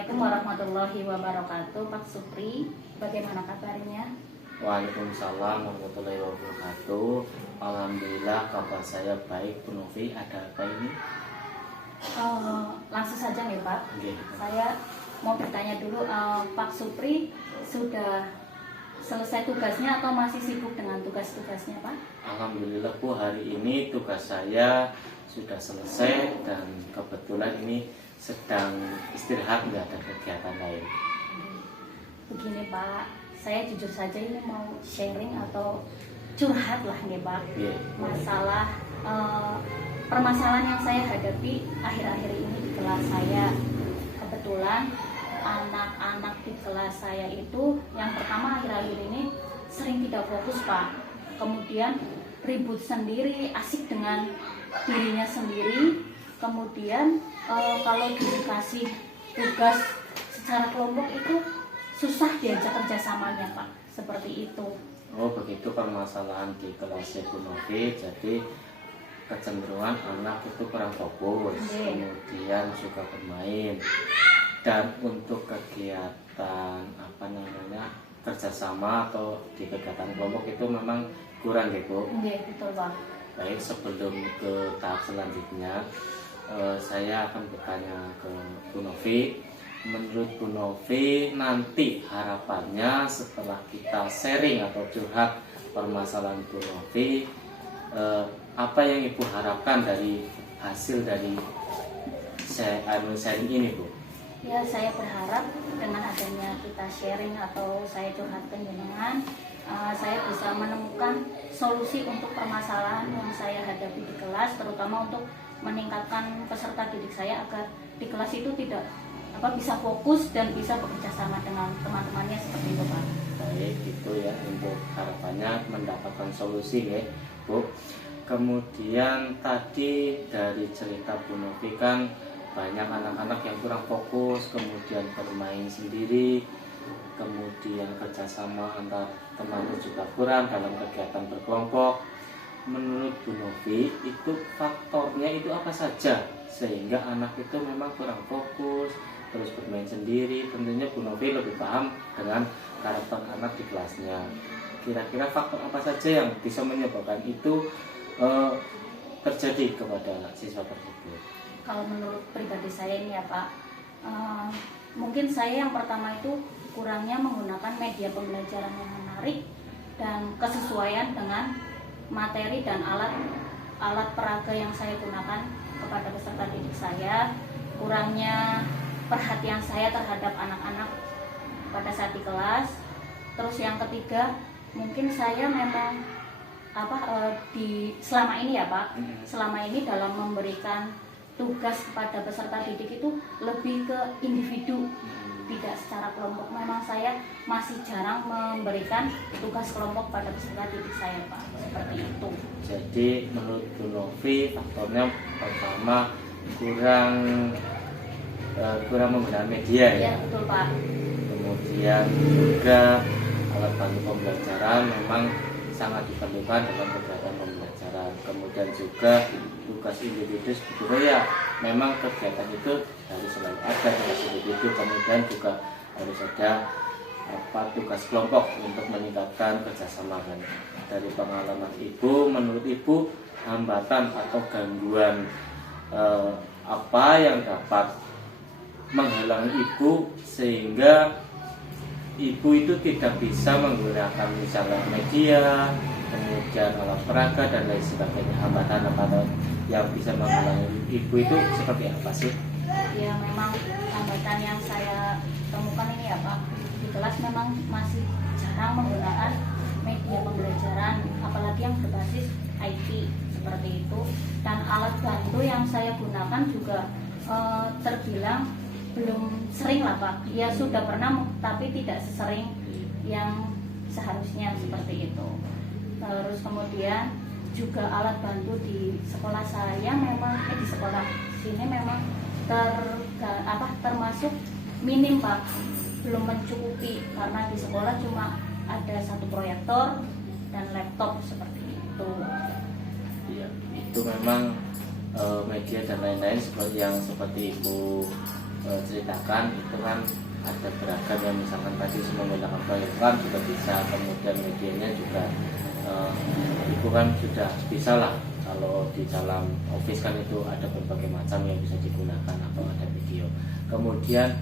Assalamualaikum warahmatullahi wabarakatuh. Pak Supri, bagaimana kabarnya? Waalaikumsalam warahmatullahi wabarakatuh. Alhamdulillah kabar saya baik. Bu Novi, ada apa ini? Langsung saja nih Pak. Oke. Saya mau bertanya dulu, Pak Supri sudah selesai tugasnya atau masih sibuk dengan tugas-tugasnya Pak? Alhamdulillah Bu, hari ini tugas saya sudah selesai dan kebetulan ini sedang istirahat, nggak ada kegiatan lain. Begini Pak, saya jujur saja ini mau sharing atau curhat lah nih Pak. Iya. Masalah permasalahan yang saya hadapi akhir-akhir ini di kelas saya. Kebetulan anak-anak di kelas saya itu yang pertama akhir-akhir ini sering tidak fokus Pak. Kemudian ribut sendiri, asik dengan dirinya sendiri. Kemudian kalau dikasih tugas secara kelompok itu susah diajak kerjasamanya Pak, seperti itu. Oh begitu permasalahan di kelas Bu Novi. Jadi kecenderungan anak itu kurang fokus, kemudian suka bermain. Dan untuk kegiatan kerjasama atau di kegiatan kelompok itu memang kurang ya Bu. Iya betul Pak. Baik, sebelum ke tahap selanjutnya, saya akan bertanya ke Bu Novi. Menurut Bu Novi, nanti harapannya setelah kita sharing atau curhat permasalahan Bu Novi, apa yang Ibu harapkan dari hasil dari sharing ini Bu? Ya, saya berharap dengan adanya kita sharing atau saya curhatkan jenengan, saya bisa menemukan solusi untuk permasalahan yang saya hadapi di kelas, terutama untuk meningkatkan peserta didik saya agar di kelas itu tidak bisa fokus dan bisa bekerja sama dengan teman-temannya seperti itu Pak. Baik, itu ya untuk harapannya mendapatkan solusi ya Bu. Kemudian tadi dari cerita Bu Novi kan banyak anak-anak yang kurang fokus, kemudian bermain sendiri, kemudian kerjasama antar teman juga kurang dalam kegiatan berkelompok. Menurut Bu Novi, itu faktornya itu apa saja sehingga anak itu memang kurang fokus, terus bermain sendiri? Tentunya Bu Novi lebih paham dengan karakter anak di kelasnya. Kira-kira faktor apa saja yang bisa menyebabkan itu terjadi kepada siswa tersebut? Kalau menurut pribadi saya ini ya Pak, mungkin saya yang pertama itu kurangnya menggunakan media pembelajaran yang menarik dan kesesuaian dengan materi dan alat peraga yang saya gunakan kepada peserta didik saya. Kurangnya perhatian saya terhadap anak-anak pada saat di kelas. Terus yang ketiga, mungkin saya memang selama ini ya Pak, selama ini dalam memberikan tugas kepada peserta didik itu lebih ke individu, tidak secara kelompok. Memang saya masih jarang memberikan tugas kelompok pada peserta didik saya Pak, seperti itu. Jadi menurut Bu Novi faktornya pertama kurang menggunakan media ya. Ya betul Pak. Kemudian juga alat bantu pembelajaran memang sangat diperlukan dalam kegiatan pembelajaran. Kemudian juga tugas individu sebetulnya ya memang kegiatan itu harus selalu ada tugas individu. Kemudian juga harus ada tugas kelompok untuk meningkatkan kerjasama. Dan dari pengalaman Ibu, menurut Ibu hambatan atau gangguan apa yang dapat menghalangi Ibu sehingga Ibu itu tidak bisa menggunakan misalnya media, kemudian alat peraga dan lain sebagainya? Hambatan apa yang bisa menghalangi Ibu itu seperti apa sih? Ya memang hambatan yang saya temukan ini ya Pak, di kelas memang masih jarang menggunakan media pembelajaran, apalagi yang berbasis IT seperti itu. Dan alat bantu yang saya gunakan juga terbilang belum sering lah Pak. Ya sudah pernah tapi tidak sesering yang seharusnya seperti itu. Terus kemudian juga alat bantu di sekolah saya memang di sekolah sini memang termasuk minim Pak, belum mencukupi karena di sekolah cuma ada satu proyektor dan laptop seperti itu. Ya, itu memang media dan lain-lain seperti Ibu menceritakan itu kan ada beragam yang misalkan tadi menggunakan proyektor juga bisa, kemudian medianya juga itu kan sudah bisa lah. Kalau di dalam office kan itu ada berbagai macam yang bisa digunakan atau ada video. Kemudian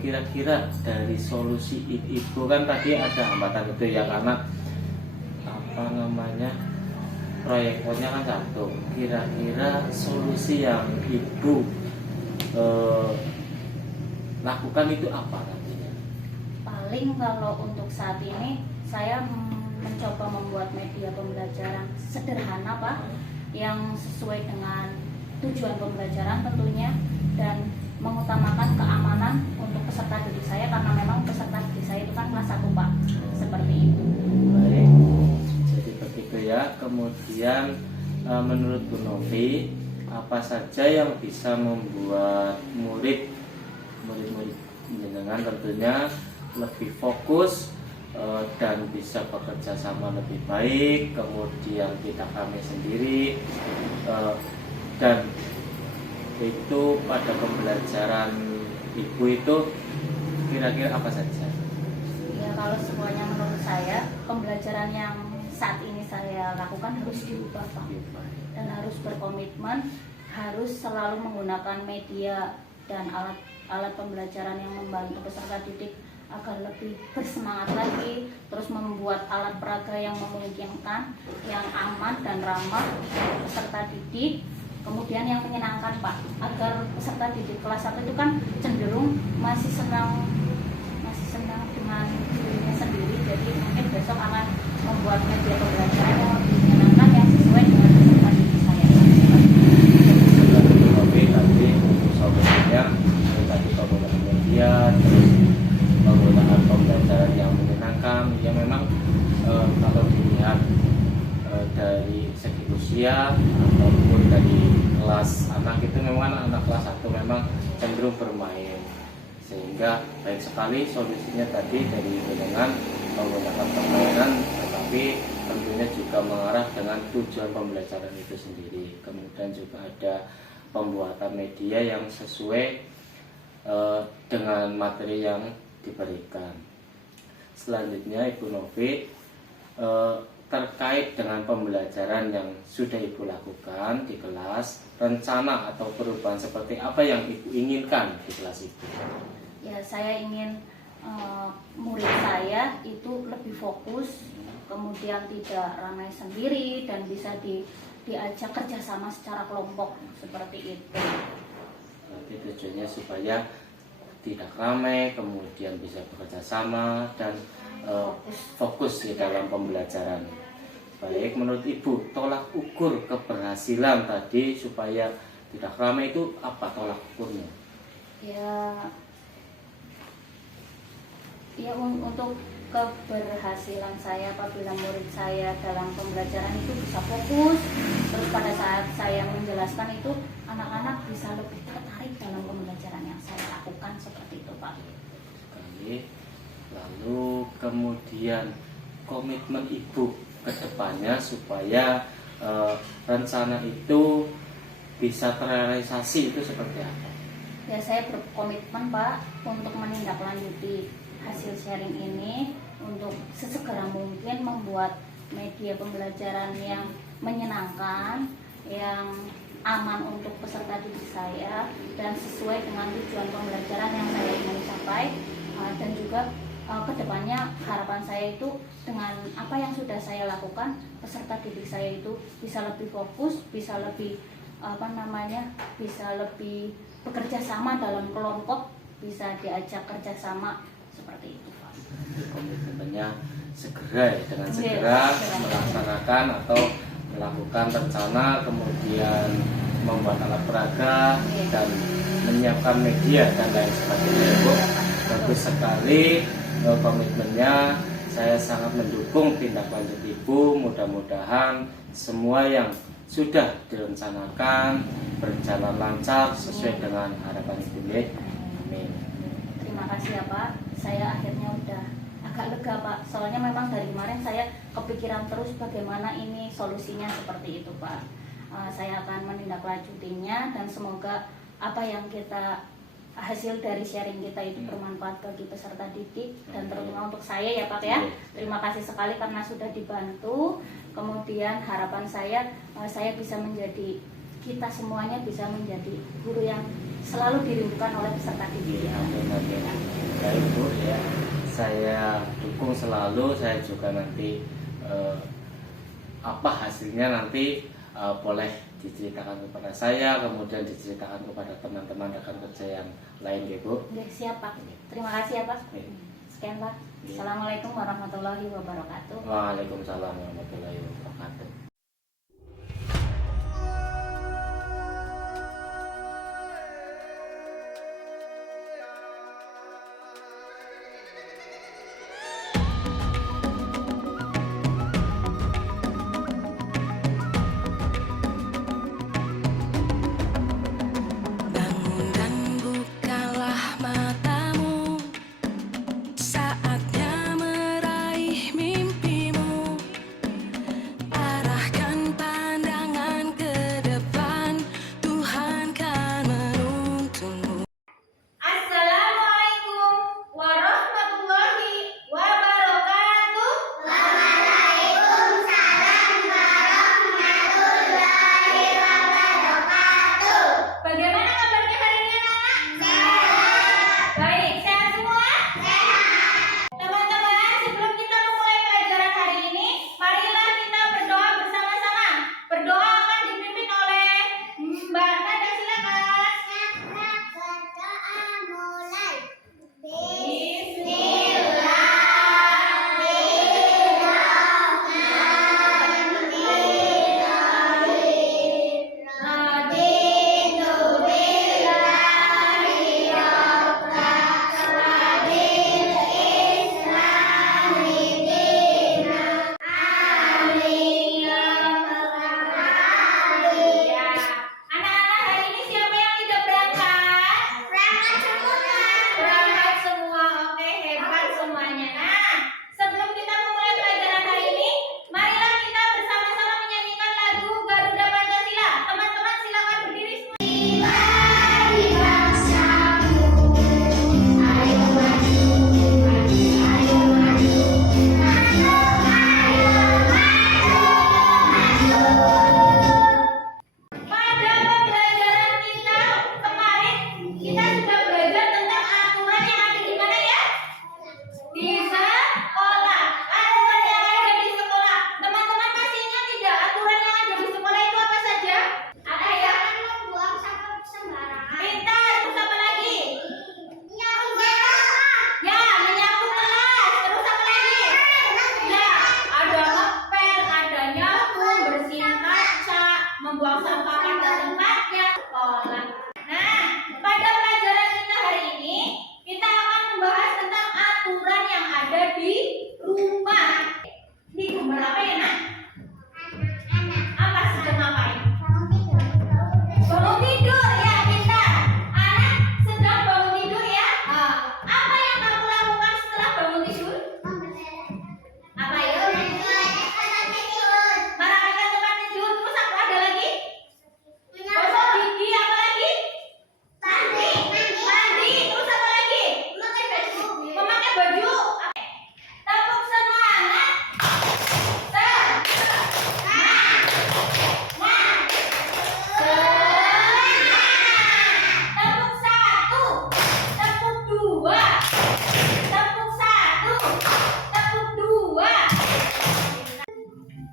kira-kira dari solusi itu kan tadi ada hambatan itu ya, karena apa namanya proyektornya kan satu. Kira-kira solusi yang ibu lakukan itu apa nantinya? Paling kalau untuk saat ini saya mencoba membuat media pembelajaran sederhana Pak, yang sesuai dengan tujuan pembelajaran tentunya, dan mengutamakan keamanan untuk peserta didik saya, karena memang peserta didik saya itu kan kelas 1 Pak, seperti itu. Baik, jadi begitu ya. Kemudian menurut Bu Novi, apa saja yang bisa membuat murid-murid jenengan tentunya lebih fokus dan bisa bekerja sama lebih baik, kemudian kita kami sendiri dan itu pada pembelajaran ibu itu kira-kira apa saja? Ya, kalau semuanya menurut saya pembelajaran yang saat ini saya lakukan harus diubah Pak, dan harus berkomitmen, harus selalu menggunakan media dan alat pembelajaran yang membantu peserta didik agar lebih bersemangat lagi, terus membuat alat peraga yang memungkinkan, yang aman dan ramah untuk peserta didik, kemudian yang menyenangkan Pak, agar peserta didik kelas 1 itu kan cenderung masih senang dengan dirinya sendiri. Jadi mungkin besok akan membuat media pembelajaran yang lebih menyenangkan, yang sesuai dengan peserta didik saya. Tapi nanti solusinya tadi penggunaan media, terus penggunaan pembelajaran yang menyenangkan. Ya memang kalau dilihat dari segi usia ataupun dari kelas anak itu memang anak kelas 1 memang cenderung bermain, sehingga baik sekali solusinya tadi dari dengan menggunakan permainan, tetapi tentunya juga mengarah dengan tujuan pembelajaran itu sendiri. Kemudian juga ada pembuatan media yang sesuai dengan materi yang diberikan. Selanjutnya Ibu Novi, terkait dengan pembelajaran yang sudah Ibu lakukan di kelas, rencana atau perubahan seperti apa yang Ibu inginkan di kelas itu? Ya, saya ingin murid saya itu lebih fokus, kemudian tidak ramai sendiri, dan bisa diajak kerjasama secara kelompok seperti itu. Berarti tujuannya supaya tidak ramai, kemudian bisa bekerja sama dan fokus di dalam pembelajaran. Baik, menurut Ibu, tolak ukur keberhasilan tadi supaya tidak ramai itu apa tolak ukurnya? Ya, untuk keberhasilan saya apabila murid saya dalam pembelajaran itu bisa fokus, terus pada saat saya menjelaskan itu anak-anak bisa lebih tertarik dalam pembelajaran yang saya lakukan, seperti itu Pak. Sekali. Lalu kemudian komitmen Ibu ke depannya supaya rencana itu bisa terrealisasi itu seperti apa? Ya, saya berkomitmen Pak untuk menindaklanjuti hasil sharing ini, untuk sesegera mungkin membuat media pembelajaran yang menyenangkan, yang aman untuk peserta didik saya, dan sesuai dengan tujuan pembelajaran yang saya ingin capai. Dan juga kedepannya harapan saya itu dengan apa yang sudah saya lakukan, peserta didik saya itu bisa lebih fokus, bisa lebih bisa lebih bekerja sama dalam kelompok, bisa diajak kerjasama, seperti itu Pak. Komitmennya segera ya, dengan segera melaksanakan atau melakukan rencana, kemudian membuat alat peraga dan menyiapkan media dan lain sebagainya. Ibu, bagus sekali komitmennya. Saya sangat mendukung tindak lanjut Ibu. Mudah-mudahan semua yang sudah direncanakan berjalan lancar sesuai dengan harapan Ibu. Amin. Terima kasih ya Pak. Saya akhirnya udah agak lega Pak. Soalnya memang dari kemarin saya kepikiran terus bagaimana ini solusinya seperti itu Pak. Saya akan menindaklanjutinya, dan semoga apa yang kita hasil dari sharing kita itu bermanfaat bagi peserta didik dan terutama untuk saya ya Pak ya. Terima kasih sekali karena sudah dibantu. Kemudian harapan saya bisa menjadi, kita semuanya bisa menjadi guru yang selalu dirindukan oleh peserta didik. Amin, amin. Ya Ibu ya, saya dukung selalu. Saya juga nanti apa hasilnya nanti boleh diceritakan kepada saya, kemudian diceritakan kepada teman-teman rekan kerja yang lain ya Bu. Oke, siap Pak. Terima kasih ya Pak. Sekian Pak. Assalamualaikum warahmatullahi wabarakatuh. Waalaikumsalam warahmatullahi wabarakatuh. Bangun dan bukalah matamu, saatnya meraih mimpimu. Arahkan pandangan ke depan, Tuhan kan menuntunmu. Assalamualaikum warahmatullahi wabarakatuh. Bagaimana kabarnya hari ini anak-anak? Sehat. Baik, sehat semua? Sehat. Teman-teman, sebelum kita memulai pelajaran hari ini, marilah kita berdoa bersama-sama. Berdoa akan dipimpin oleh Mbak Nada, silakan. Anak-anak, hari ini siapa yang tidak berangkat? Berangkat semua, oke, hebat semuanya. Nah, sebelum kita memulai pelajaran hari ini, marilah kita bersama-sama menyanyikan lagu Garuda Pancasila. Teman-teman silakan berdiri semua. Pada pembelajaran kita kemarin, kita sudah belajar tentang aturan yang ada di mana ya? Di sekolah. Aturan yang ada di sekolah. Teman-teman masih ingat tidak aturan yang ada di sekolah itu apa saja? Apa ya? Membuang sampah sembarangan. Pintar. Terus apa lagi? Menyapu Ya, menyapu kelas. Terus apa lagi? Ya, ada ngepel, ada nyapu, bersihin kaca, membuang sampah pada tempatnya, sekolah. Nah, pada pelajaran kita hari ini, kita akan membahas tentang aturan yang ada di rumah. Di gambar apa ya, Nak? Apa sedang ngapain? Bangun tidur, ya pintar. Anak sedang bangun tidur ya. Apa yang kamu lakukan setelah bangun tidur? Apa ya? Merapikan tempat tidur. Terus apa ada lagi? Gosok gigi, apa lagi? Mandi. Terus apa lagi? Memakai baju. Tepuk semangat. Tepuk satu. Tepuk dua. Tepuk satu. Tepuk dua.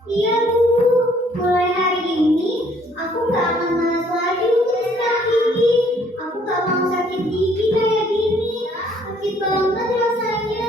Iya Bu, mulai hari ini aku gak akan malas lagi untuk sikat gigi. Aku gak mau sakit gigi kayak gini. Sakit banget rasanya.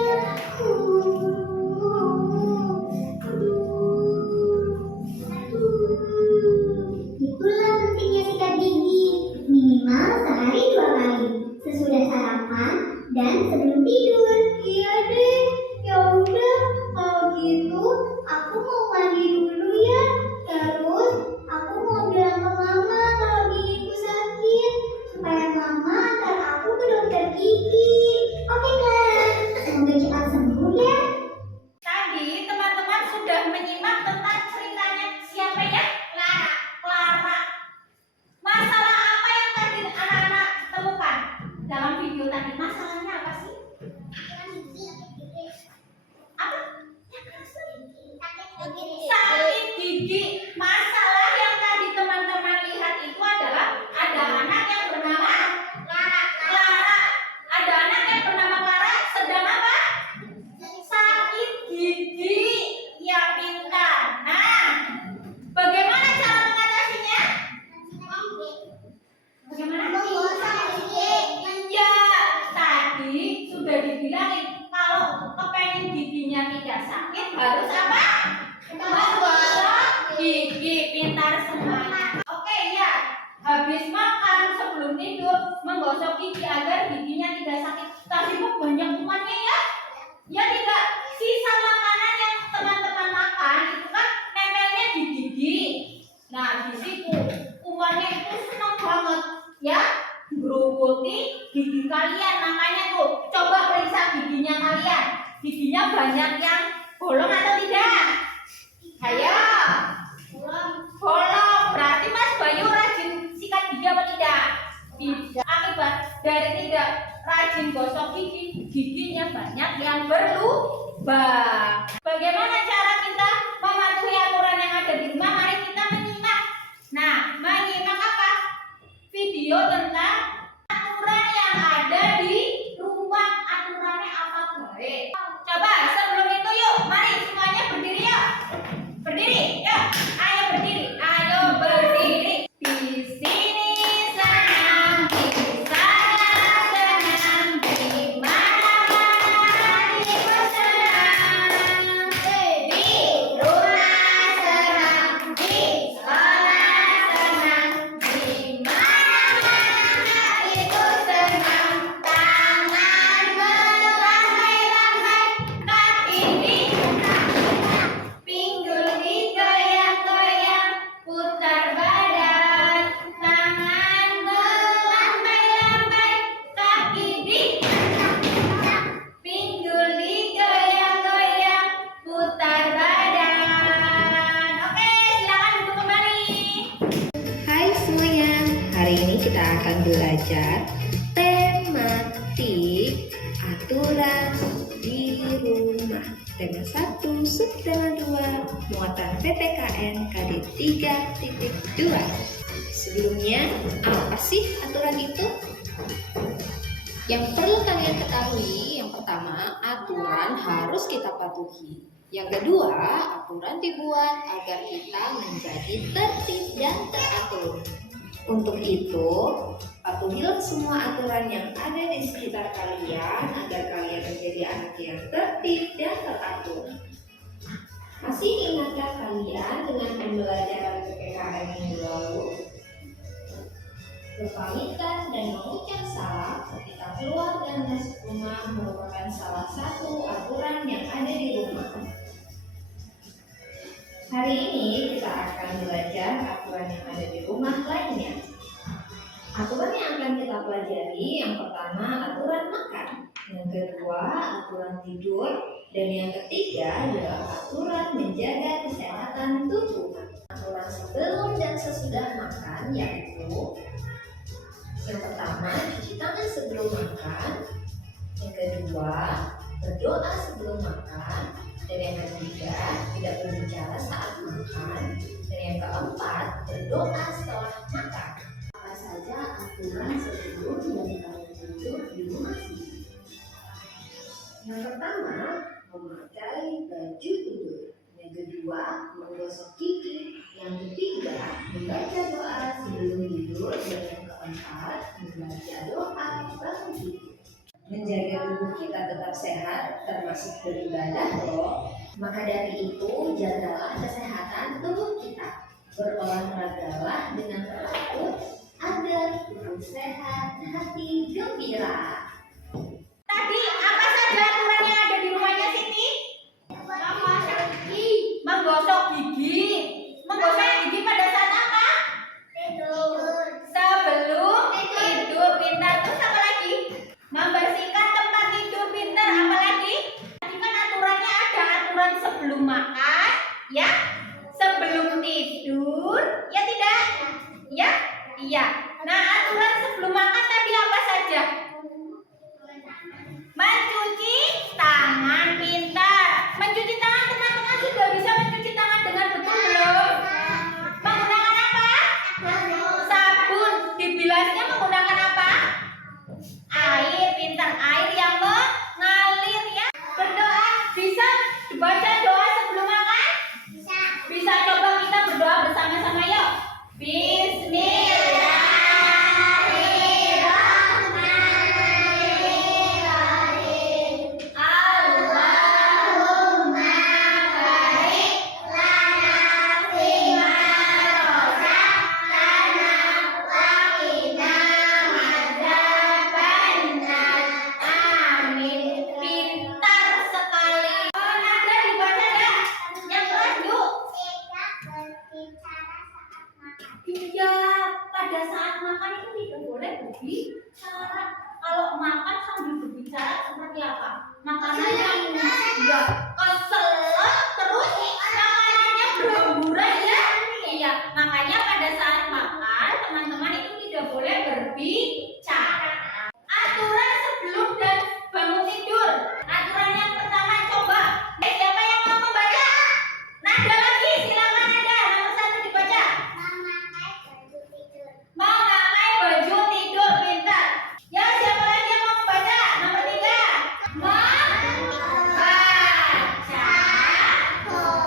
Itulah pentingnya sikat gigi. Minimal sehari 2 kali. Sesudah sarapan dan sebelum tidur. Iya deh. Ya udah, kalau gitu aku mau mandi dulu ya. Terus aku mau bilang ke mama kalau gigiku sakit supaya mama antar aku ke dokter gigi. Oke kan? Semoga cepat sembuh ya. Tadi teman-teman sudah menyimak tentang ceritanya siapa ya? Clara. Masalah apa yang tadi anak-anak temukan dalam tadi sudah dibilangin kalau kepengen giginya tidak sakit harus apa? Menggosok gigi. Pintar semuanya. Oke ya, habis makan sebelum tidur menggosok gigi agar giginya tidak sakit. Tapi kok banyak kumannya ya? Ya tidak, sisa makanan yang teman-teman makan itu kan nempelnya di gigi. Nah di situ kumannya itu senang banget ya ngeroboti gigi kalian. Makanya tuh coba periksa giginya kalian. Giginya banyak yang bolong atau tidak? Ayo. Bolong. Berarti Mas Bayu rajin sikat gigi apa tidak? Tidak. Akibat dari tidak rajin gosok gigi, giginya banyak yang berlubang. Bagaimana cara kita mematuhi aturan yang ada di rumah? Mari kita menyimak. Nah, menyimak apa? Video tentang aturan yang ada di rumah. Aturannya apa baik? Coba sebelum itu yuk, mari semuanya berdiri yuk. Berdiri, yuk. Ayo berdiri, ayo berdiri. Di sini senang, di sana senang, di mana-mana hatiku senang. Di rumah senang, di sekolah senang, di mana-mana hatiku senang. Tangan melambai-lambai, kaki diangkat-angkat, pinggul digoyang-goyang, putar badan. Tangan melambai-lambai, kaki diangkat-angkat, pinggul digoyang-goyang, putar badan. Oke, silakan duduk kembali. Hai semuanya, hari ini kita akan belajar tematik aturan di rumah. Tema 1, subtema 2, muatan PPKN KD 3.2. Sebelumnya, apa sih aturan itu? Yang perlu kalian ketahui, yang pertama, aturan harus kita patuhi. Yang kedua, aturan dibuat agar kita menjadi tertib dan teratur. Untuk itu, patuhilah semua aturan yang ada di sekitar kalian agar kalian menjadi anak yang tertib dan teratur. Masih ingatkah kalian dengan pembelajaran PPKN minggu lalu? Berpamitan dan mengucap salam ketika keluar dan masuk rumah merupakan salah satu aturan yang ada di rumah. Hari ini kita akan belajar aturan yang ada di rumah lainnya. Aturan yang akan kita pelajari yang pertama aturan makan, yang kedua aturan tidur, dan yang ketiga adalah aturan menjaga kesehatan tubuh. Aturan sebelum dan sesudah makan yaitu yang pertama cuci tangan sebelum makan, yang kedua berdoa sebelum makan, dan yang ketiga tidak berbicara saat makan, dan yang keempat berdoa setelah makan. Apa saja aturan sebelum dan setelah tidur di rumah ini? Yang pertama memakai baju tidur, yang kedua menggosok gigi, yang ketiga membaca doa sebelum tidur, dan yang keempat membaca doa bangun tidur. Menjaga tubuh kita tetap sehat termasuk beribadah loh. Maka dari itu jagalah kesehatan tubuh kita. Berolahragalah dengan teratur agar tubuh sehat, hati gembira. Tadi apa saja aturan yang ada di rumahnya Siti? Menggosok gigi. Menggosok gigi pada saat apa? Sebelum tidur. Pintar. Terus apa lagi? Membersihkan tempat tidur. Pintar. Apa lagi? Tadi kan aturannya ada aturan sebelum makan, ya, sebelum tidur, ya tidak? Ya, iya. Nah aturan sebelum makan tadi apa saja? makanan yang nggak keselak terus makanannya berhamburan ya. Iya, makanya pada saat makan teman-teman itu tidak boleh berbicara. Aturan sebelum dan bangun tidur. Aturan yang pertama coba. Siapa yang mau membaca? Nada lagi, silakan Nada. Nomor 1 dibaca. Memakai baju tidur, pintar. Ya, siapa lagi yang mau membaca? Nomor 3. Membaca doa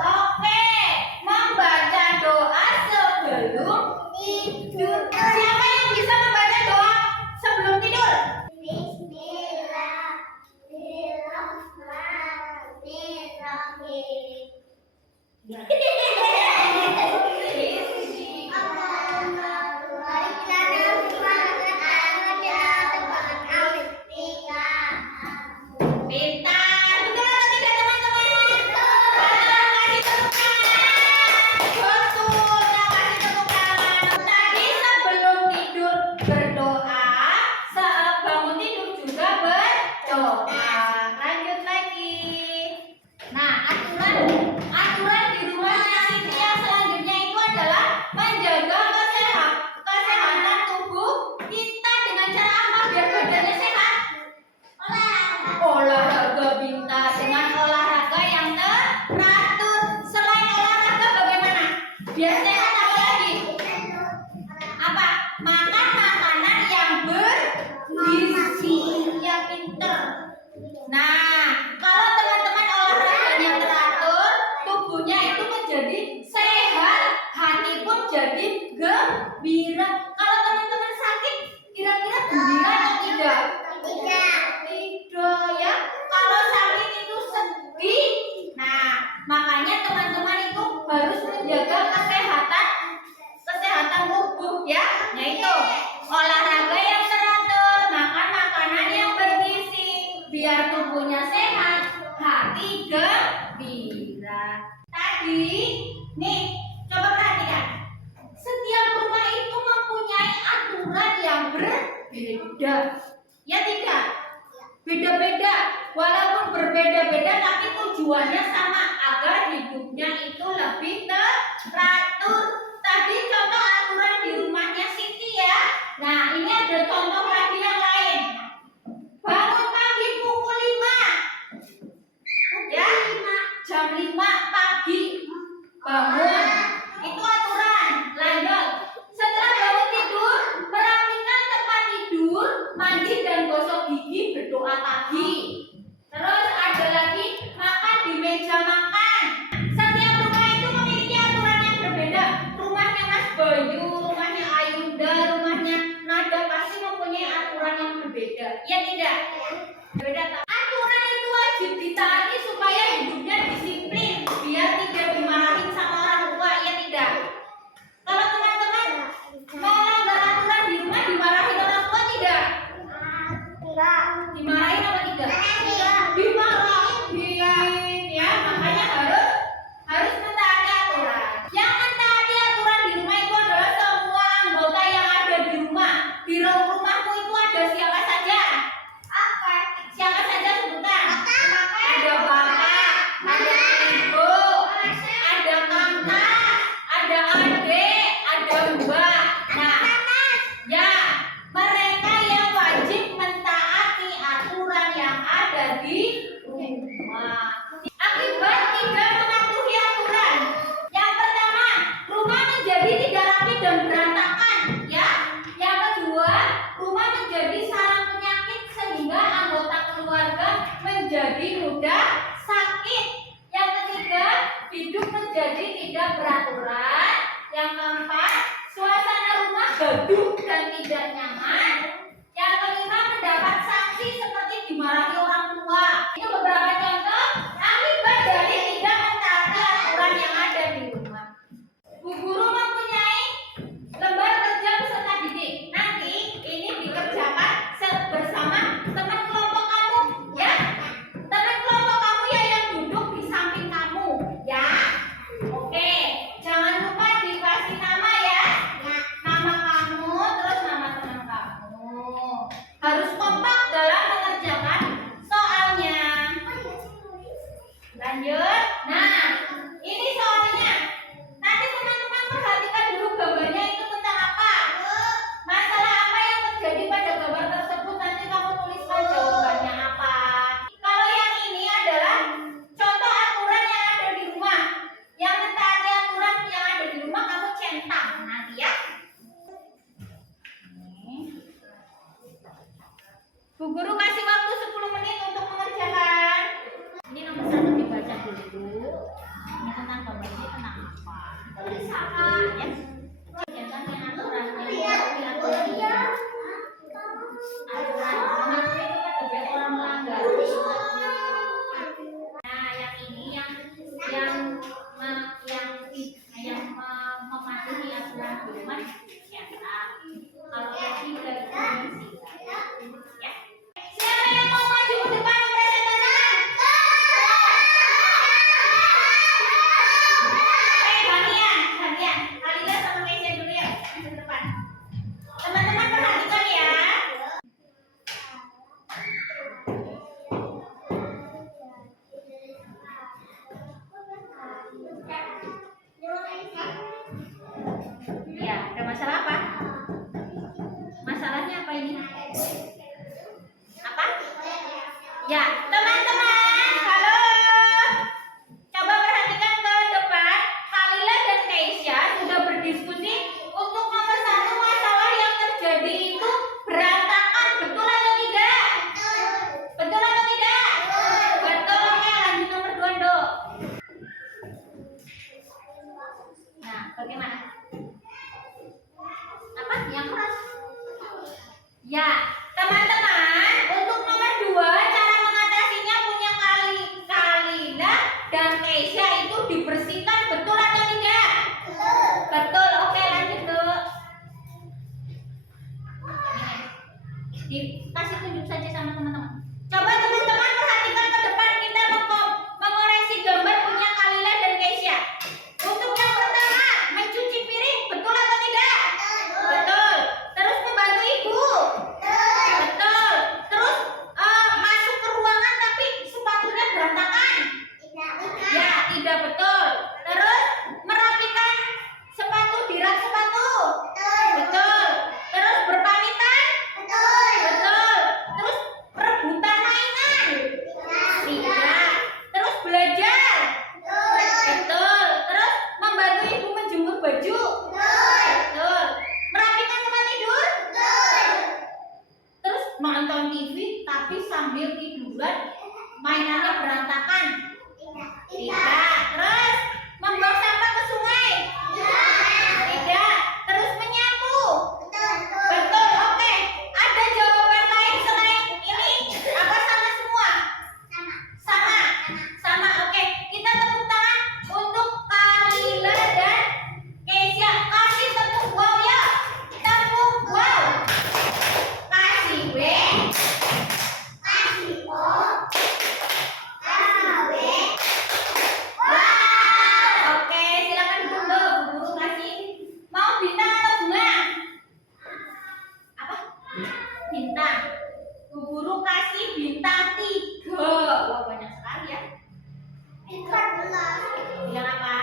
Oke, membaca doa sebelum tidur. Siapa yang bisa membaca doa sebelum tidur? Pintar, betul atau tidak teman-teman? Kasih tepuk tangan. Betul, kasih tepuk tangan. Tadi sebelum tidur berdoa, saat bangun tidur juga berdoa. Lanjut lagi. Nah, aturan di rumahnya Siti yang selanjutnya itu adalah menjaga kesehatan tubuh kita dengan cara apa biar badannya sehat? Olahraga, pintar, dengan olahraga yang teratur. Selain olahraga bagaimana? Biar sehat apa lagi? Apa? Makan makanan yang bergizi, ya pintar. Nah, kalau teman-teman olahraganya teratur, tubuhnya itu menjadi sehat, hati pun jadi gembira. Kalau teman-teman sakit, kira-kira gembira atau tidak? Tidak ya. Kalau sakit itu sedih. Nah, makanya teman-teman itu harus menjaga kesehatan tubuh ya. Yaitu olahraga yang teratur, makan makanan yang bergizi, biar tubuhnya sehat, hati gembira. Tadi, nih, coba perhatikan. Setiap rumah itu mempunyai aturan yang berbeda. Ya tidak? Beda-beda, walaupun berbeda-beda tapi tujuannya sama agar hidupnya itu lebih teratur. Tadi contoh aturan di rumahnya Siti ya. Nah, ini ada contoh lagi yang lain. Bangun pagi pukul 5. Ya, jam 5 pagi bangun. Itu aturan. Lanjut. Setelah bangun tidur, merapikan tempat tidur, mandi dan gosok gigi, berdoa pagi. Terus ada lagi makan di meja makan. Setiap rumah itu memiliki aturan yang berbeda. Rumahnya Mas Bayu, rumahnya Ayunda, rumahnya Nada pasti mempunyai aturan yang berbeda. Ya tidak? Beda. Aturan itu wajib ditaati supaya hidupnya disiplin, biar tidak dimarahin sama orang tua. Ya tidak? Kalau teman-teman melanggar aturan di rumah dimarahin orang tua tidak? Dimarahin apa tidak? Dimarahin ya, makanya harus mentaati aturan. Yang mentaati aturan di rumah itu adalah semua anggota yang ada di rumah. Di rumahmu itu ada siapa saja? Siapa saja sebutan? Ada bapak, ada ibu, ada kakak, ada adik, ada mbak. Nah, ya, mereka yang wajib mentaati aturan yang ada di rumah. Akibat tidak mematuhi aturan. Yang pertama, rumah menjadi tidak rapi dan berantakan, ya. Yang kedua, rumah menjadi sarang penyakit sehingga anggota keluarga menjadi mudah sakit. Yang ketiga, hidup menjadi tidak beraturan. Yang keempat, suasana rumah gaduh dan tidak nyaman. Yang kelima, mendapat sanksi seperti dimarahi orang tua. Itu beberapa contoh akibat dari tidak mentaati aturan yang ada di rumah. Bu guru mempunyai lembar kerja peserta didik. Nanti ini dikerjakan bersama teman kelompok kamu, ya. Teman kelompok kamu ya yang duduk di samping kamu, ya. Oke, jangan lupa dikasih nama ya. Nama kamu, terus nama Bu Guru kasih waktu 10 menit untuk mengerjakan. Ini nomor 1 dibaca dulu. Ini tentang gambar ini tentang apa? Ya. Kegiatan yang aturannya aturan mematuhi itu kan bagi orang melanggar. Nah, yang ini yang mematuhi aturan hukuman cetak. Kalau yang tidak itu ya. Siapa yang mau maju ke depan presentasikan? Gantian. Alila sama Meisya dulu ya, ke depan. Teman-teman perhatikan ya. Ya, ada masalah apa? Masalahnya apa ini? Apa? Ya, teman-teman, halo. Coba perhatikan ke depan. Khalila dan Keisha sudah berdiskusi untuk nomor 1 masalah yang terjadi itu berantakan. Betul atau tidak? Betul atau tidak? Betul. Oke, lanjut nomor 2, Dok. Nah, bagaimana? Apa? Yang keras? Ya, teman-teman, untuk nomor 2 cara mengatasinya punya Khalila dan Keisha itu dibersihkan. Betul atau tidak? Betul. Oke, lanjut, Dok. Dikasih tunjuk saja sama teman-teman. Coba teman-teman perhatikan ke depan, kita mengoreksi gambar punya Khalila dan Keisha. Untuk yang pertama, mencuci piring. Betul atau tidak? Betul. Terus membantu ibu. Betul. Terus masuk ke ruangan tapi sepatunya berantakan. Ya, tidak betul. Terus merapikan sepatu di rak sepatu. Betul. Terus berpamitan. Betul. Terus rebutan mainan. Tidak. Terus belajar. Betul. Terus membantu ibu menjemur baju. Betul. Merapikan tempat tidur. Terus nonton TV tapi sambil tiduran mainannya berantakan. Tidak. Terus membuang sampah ke sungai. Tidak. Terus menyapu. Betul. Oke. Ada jawaban lain selain ini? Apa sama semua? Sama. Oke. Kita tepuk tangan untuk Khalila dan Keisha. Kasih tepuk wow ya. Tepuk wow. Kasih W. Kasih O. Kasih W. Wow. Oke, silakan duduk, Bu Guru kasih. Mau bintang atau bunga? Apa? Bintang. Bu Guru kasih bintang 3. Wah, banyak sekali ya. Bilang apa?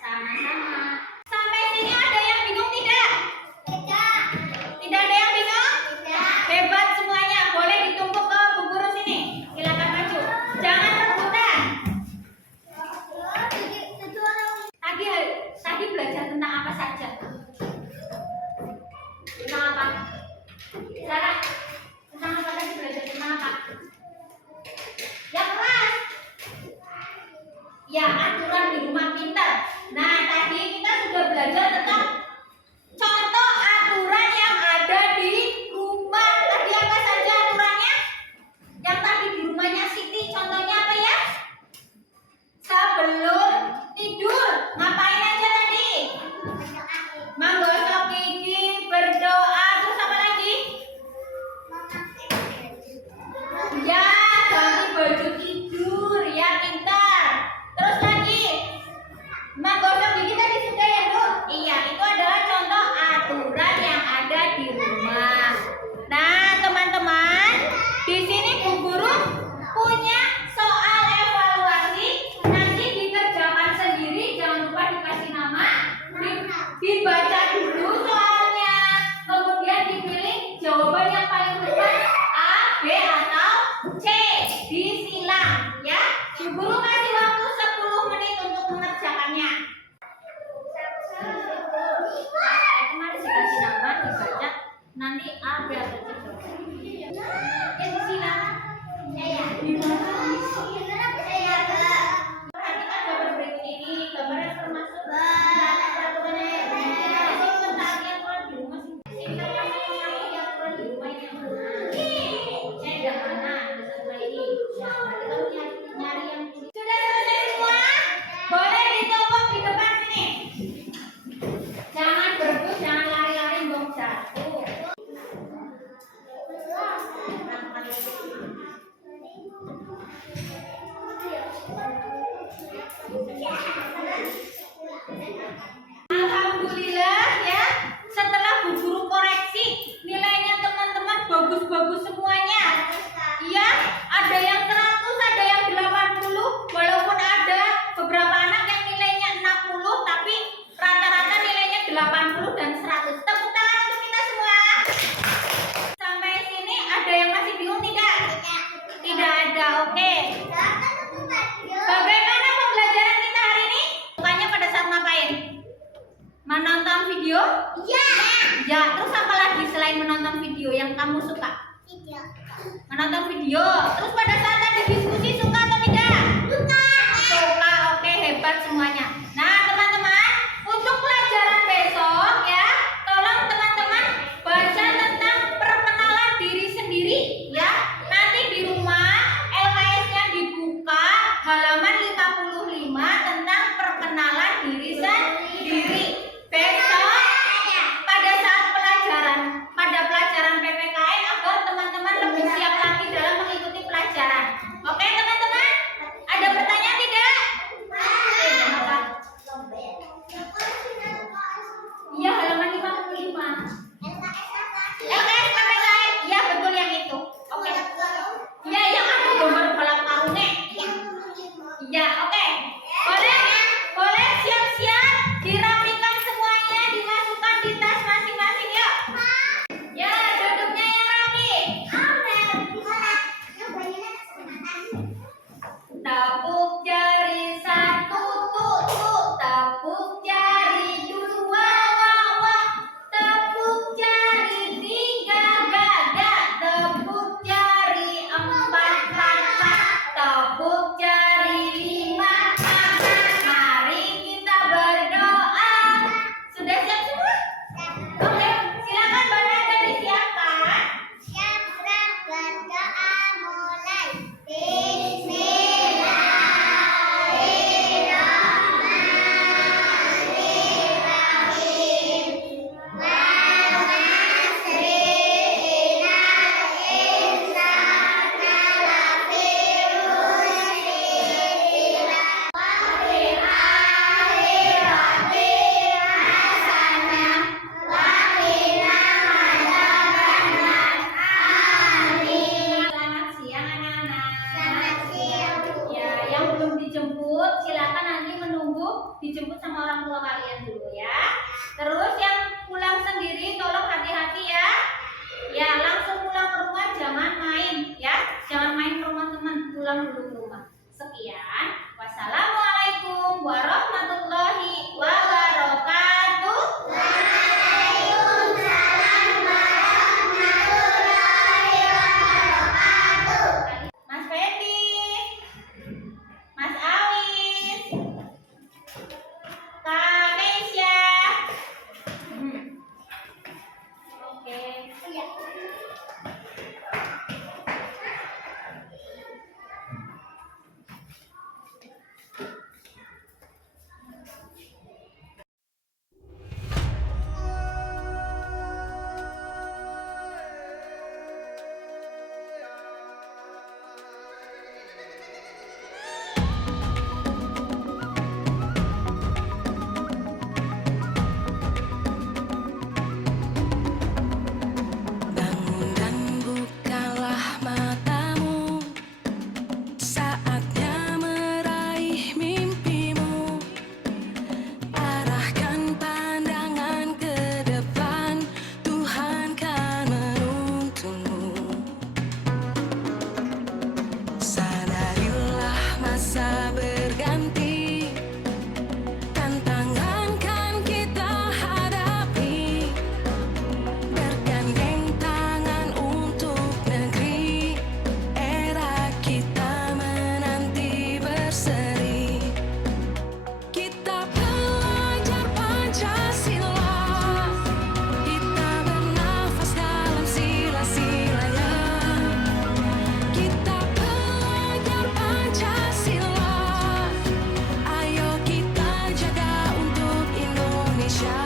Sama-sama. Sampai sini ada yang bingung tidak? Tidak ada yang bingung? Hebat semuanya. Boleh ditumpuk ke Bu Guru sini. Silakan maju. Jangan rebutan. Tadi belajar tentang apa saja? Tentang apa? Sarah, tentang apa tadi belajar tentang apa? Yang keras. Ya, aturan di rumah pintar. Nah, tadi kita sudah belajar tentang contoh aturan yang ada di rumah. Tadi apa saja aturannya? Yang tadi di rumahnya Siti, contohnya apa ya? Sebelum tidur, ngapain aja tadi? Menggosok gigi, berdoa, terus apa lagi? Ya, ganti baju tidur, ya pintar. Terus lagi, menggosok gigi tadi sudah ya, Bu? Iya, itu adalah contoh aturan yang ada di rumah. Nah, teman-teman, di sini Bu Guru punya soal evaluasi. Nanti dikerjakan sendiri, jangan lupa dikasih nama, dibaca dulu soalnya, kemudian dipilih jawaban yang paling tepat A, B atau C. Disilang ya. Bu Guru kasih waktu 10 menit untuk mengerjakannya. Alhamdulillah ya, setelah Bu Guru koreksi, nilainya teman-teman bagus-bagus semuanya. Iya, ada yang 100, ada yang 80, walaupun ada beberapa anak yang nilainya 60, tapi rata-rata nilainya 80 dan 100. Tepuk tangan untuk kita semua. Sampai sini ada yang masih bingung tidak? Tidak ada, oke. Bagaimana pembelajaran kita hari ini? Sukanya pada saat ngapain? Menonton video? Ya. Ya, terus apa lagi selain menonton video yang kamu suka? Menonton video. Terus pada saat tadi diskusi suka atau tidak? Suka, oke, hebat semuanya. Nah, teman-teman, untuk pelajaran besok ya, tolong teman-teman baca tentang perkenalan diri sendiri ya. Nanti di rumah LKS-nya dibuka halaman 55 tentang perkenalan diri sendiri. Besok pada saat pelajaran PPKN agar teman-teman lebih siap lagi dalam mengikuti pelajaran. Oke teman-teman? Ada pertanyaan tidak? Iya, halaman 55. LKS PPKN, iya betul yang itu. Oke. Iya, yang ada gambar balap karungnya. Iya, oke. Boleh siap-siap dirapikan semuanya, dimasukkan di tas masing-masing yuk. Ya, duduknya yang rapi. Tepuk jari 1 tut, tepuk jari 2 wah, tepuk jari 3 gagak, tepuk jari 4 lata, tepuk jari 5 tangan. Mari kita berdoa. Sudah siap semua? Oke, silakan Banda disiapkan. Selamat siang anak-anak. Ya, yang belum dijemput silakan nanti menunggu dijemput sama orang tua kalian dulu ya. Terus yang pulang sendiri tolong hati-hati ya. Ya, langsung pulang ke rumah, jangan main ya. Jangan main ke rumah teman, pulang dulu ke rumah. Sekian. Wassalamualaikum warahmatullahi wabarakatuh. Mas Fendi, Mas Awis, Kak Meisya. Oke. Bangun dan bukalah matamu, saatnya meraih mimpimu. Arahkan pandangan ke depan, Tuhan kan menuntunmu. Sadarilah masa berganti, tantangan kan kita hadapi. Bergandeng tangan untuk negeri, era kita menanti berseri. Kita belajar Pancasila, kita bernafas dalam sila-silanya. Kita belajar Pancasila, ayo kita jaga untuk Indonesia.